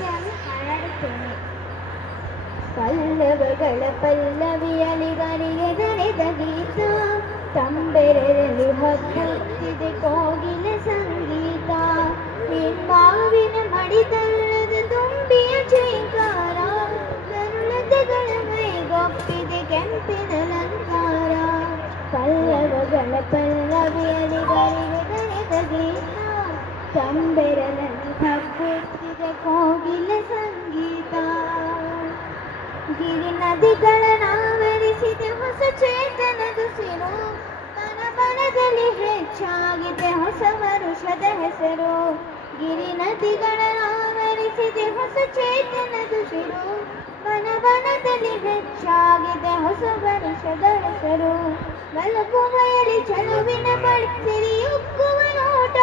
ಹಾಡುತ್ತೇನೆ. ಪಲ್ಲವಗಳ ಪಲ್ಲವಿಯಲಿ ಗರಿಗೆ ದರೆದ ಗೀತ, ತಂಬೆರರಲ್ಲಿ ಹಬ್ಬುತ್ತಿದೆ ಕೋಗಿಲ ಸಂಗೀತ. ಮಾವಿನ ಮಡಿತಲ್ಲದ ತುಂಬಿಯ ಚೀಕಾರ, ಕರುಳತೆಗಳ ಮೈಗೊಪ್ಪಿದೆ ಕೆಂಪಿನ ಅಲಂಕಾರ. ಪಲ್ಲವಗಳ ಪಲ್ಲವಿಯಲಿ ಗರಿಗೆ ದರೆದ ಗೀತ, ತಂಬೆರರಲ್ಲಿ ಹಬ್ಬುತ್ತಿದೆ ಕೋಗಿಲ ಸಂಗೀತ. ಗಿರಿ ನದಿಗಳನ್ನಾವರಿಸಿದೆ ಹೊಸ ಚೇತನದುಸಿರು, ಮನದಲ್ಲಿ ಹೆಚ್ಚಾಗಿದೆ ಹೊಸ ವರುಷದ ಹೆಸರು. ಗಿರಿ ನದಿಗಳನ್ನಾವರಿಸಿದೆ ಹೊಸ ಚೇತನದುಸಿರು, ಮನದಲ್ಲಿ ಹೆಚ್ಚಾಗಿದೆ ಹೊಸ ವರುಷದ ಹೆಸರು. ಬಳುಕುವಯಲ್ಲಿ ಚಲುವಿನ ಬಳಿ ಸಿರಿಯುಕ್ಕುವ ನೋಟ,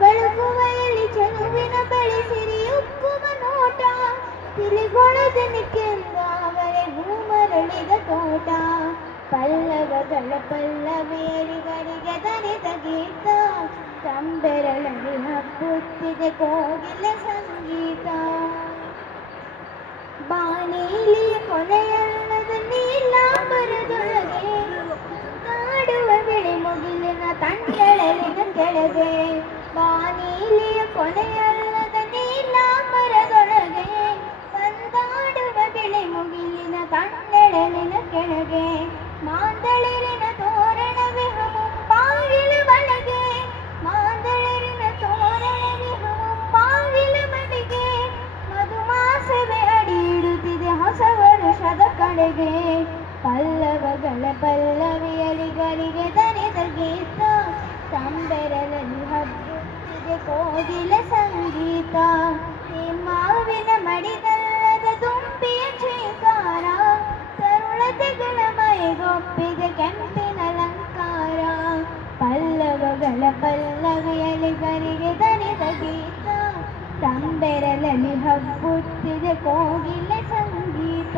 ಬಳುಕುವಯಲ್ಲಿ ಚಲುವಿನ ಬಳಿ ಸಿರಿಯುಕ್ಕುವ ನೋಟ. ತಿಳಿಗೊಳದನಿಕೆಂದಾವರೆ ಹೂಮರಳಿದ ತೋಟ. ಪಲ್ಲವಗಳ ಪಲ್ಲವಿಯಲಿ ಗರಿಗೆ ದರೆದ ಗೀತ, ತಂಬೆರಳಲ್ಲಿ ಹಬ್ಬುತ್ತಿದೆ ಕೋಗಿಲ ಸಂಗೀತ. ಬಾನೀಲಿಯ ಕೊನೆಯಲ್ಲದ ನೀಲಾಂಬರದೊಳಗೆ ನಾಡುವ ಬಿಳಿ ಮುಗಿಲಿನ ತಂಡೆಳಲಿನ ಕೆಳಗೆ. ಬಾನೀಲಿಯ ಕೊನೆಯಲ್ಲದ ನೀಲಾಂಬರದೊಳಗೆ ತಂದಾಡುವ ಬಿಳಿ ಮುಗಿಲಿನ ತಂಡೆಳಲಿನ ಕೆಳಗೆ. ಮಾಂದಳಿರಿನ ತೋರಣವೇ ಮುಂಬಾಗಿಲ ಮನೆಗೆ, ಮಾಂದಳಿರಿನ ತೋರಣವೇ ಮುಂಬಾಗಿಲ ಮನೆಗೆ. ಮಧುಮಾಸವೇ ಅಡಿ ಇಡುತ್ತಿದೆ ಹೊಸ ವರುಷದ ಕಡೆಗೆ. ಪಲ್ಲವಗಳ ಪಲ್ಲವಿಯಲಿ ಗರಿಗೆ ದರೆದ ಗೀತ, ತಂಬೆರಳಲ್ಲಿ ಹಬ್ಬುತ್ತಿದೆ ಕೋಗಿಲ ಸಂಗೀತ. ಈ ಮಾವಿನ ಮಡಿದಲ್ಲದ ತುಂಬಿಯ ಚೀಕಾರ, ತರುಳತೆಗಳ ಮೈಗೊಪ್ಪಿದೆ ಕೆಂಪಿನ ಅಲಂಕಾರ. ಪಲ್ಲವಗಳ ಪಲ್ಲವಿಯಲಿ ಗರಿಗೆ ದರೆದ ಗೀತ, ತಂಬೆರಳಲ್ಲಿ ಹಬ್ಬುತ್ತಿದೆ ಕೋಗಿಲ ಸಂಗೀತ.